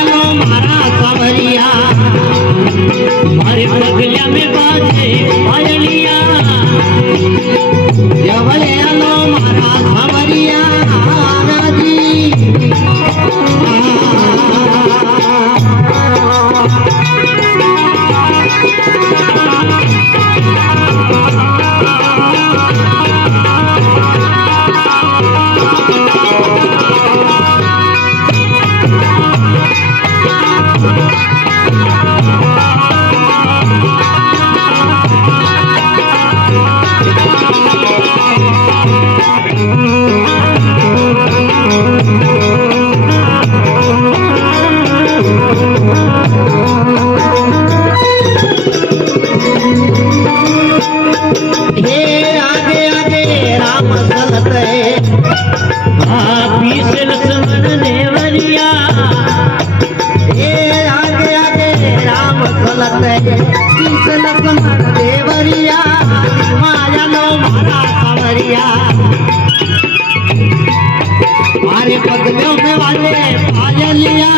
आलो मारा सावरिया मारे पगलिया में बाजे पायलिया जवले आलो मारा सावरिया राजी देवरिया माया लो मारा सावरिया मारे पगलों में वाले पायलिया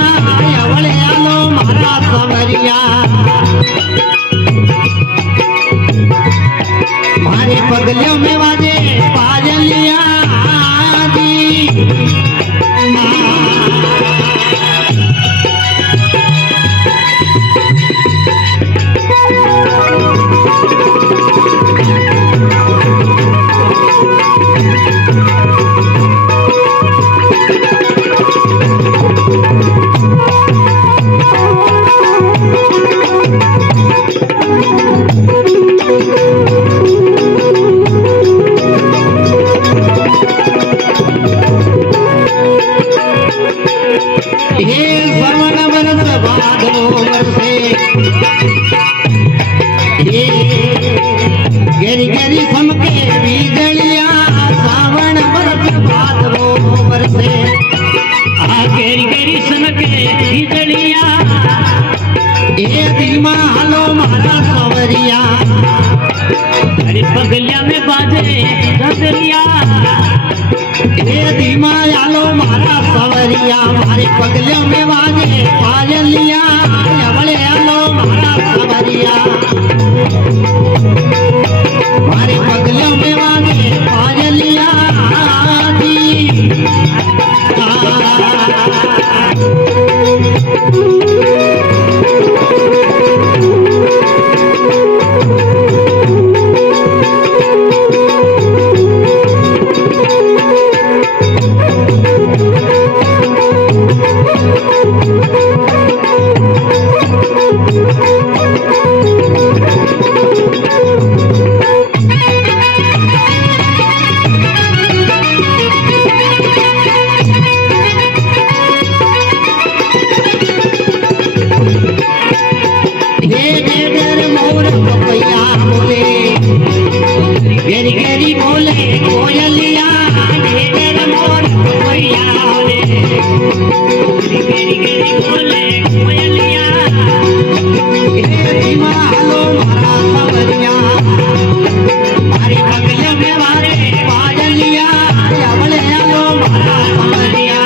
अवले आलो मारा सावरिया मारे पगलों में वाले पायलिया गेरी गेरी समके बीजलिया सावन बरस भादरो बरसे गेरी गेरी समके बीजलिया ए दिलमा हालो मारा सावरिया अरे पगलिया में बाजे गजरिया ए दिलमा हालो मारा सावरिया मारे पगलिया में बाजे पायलिया अवले हालो मारा सावरिया मारे पगलों में वागे पायलिया गेरी गेरी बोले कोयलिया ढेर मोर कोयलिया बोले गेरी गेरी बोले कोयलिया गेरी मालो मारा सावरिया मारे पगले में मारे पायलिया अवले आलो मारा सावरिया